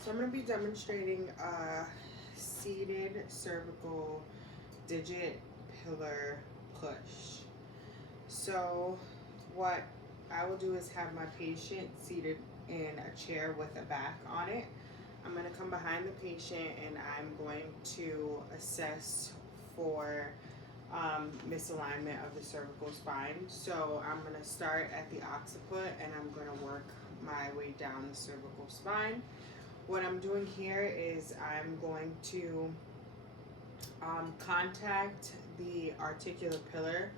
So I'm going to be demonstrating a seated cervical digit pillar push. So what I will do is have my patient seated in a chair with a back on it. I'm going to come behind the patient and I'm going to assess for misalignment of the cervical spine. So I'm going to start at the occiput and I'm going to work my way down the cervical spine. What I'm doing here is I'm going to contact the articular pillar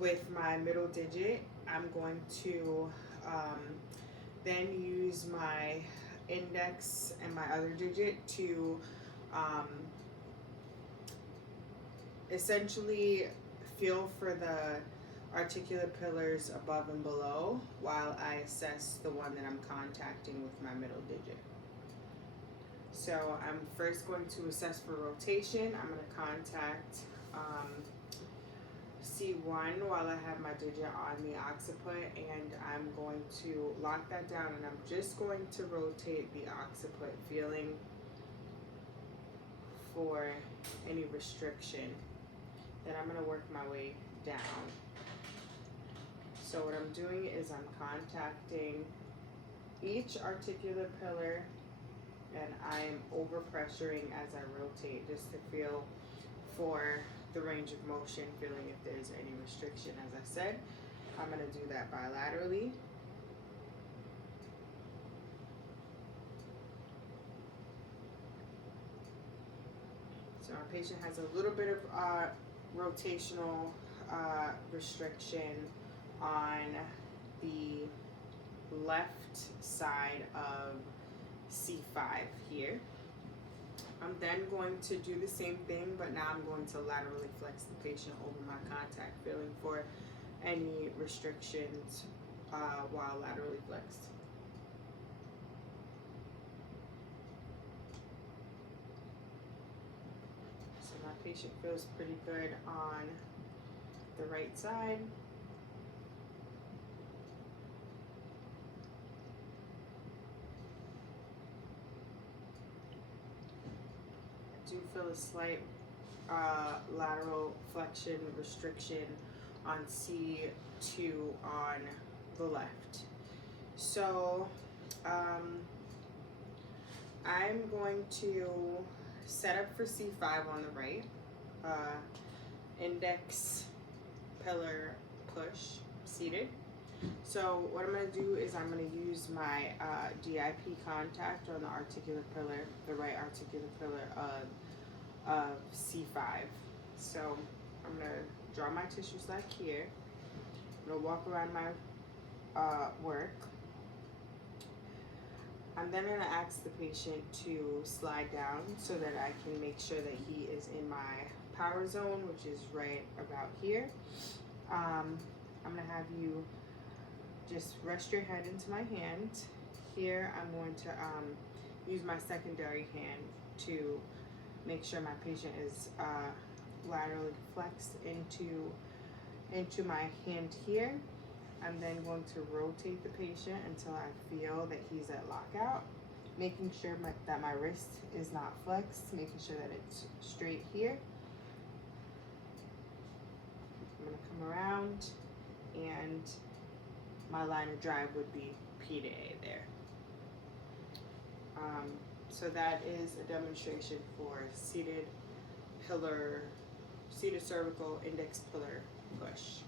with my middle digit. I'm going to then use my index and my other digit to essentially feel for the articular pillars above and below while I assess the one that I'm contacting with my middle digit. So I'm first going to assess for rotation. I'm going to contact C1 while I have my digit on the occiput, and I'm going to lock that down, and I'm just going to rotate the occiput, feeling for any restriction. Then I'm going to work my way down. So what I'm doing is I'm contacting each articular pillar and I'm over pressuring as I rotate just to feel for the range of motion, feeling if there's any restriction. As I said, I'm going to do that bilaterally. So our patient has a little bit of rotational restriction on the left side of C5 here. I'm then going to do the same thing, but now I'm going to laterally flex the patient over my contact, feeling for any restrictions while laterally flexed. So my patient feels pretty good on the right side. I do feel a slight lateral flexion restriction on C2 on the left. So I'm going to set up for C5 on the right, index pillar push, seated. So what I'm going to do is I'm going to use my DIP contact on the articular pillar, the right articular pillar of C5. So I'm going to draw my tissue slack here. I'm going to walk around my work. I'm then going to ask the patient to slide down so that I can make sure that he is in my power zone, which is right about here. I'm going to have you just rest your head into my hand. Here I'm going to use my secondary hand to make sure my patient is laterally flexed into my hand here. I'm then going to rotate the patient until I feel that he's at lockout, making sure that my wrist is not flexed, making sure that it's straight here. I'm going to come around, and my line of drive would be P to A there. So that is a demonstration for seated cervical index pillar push.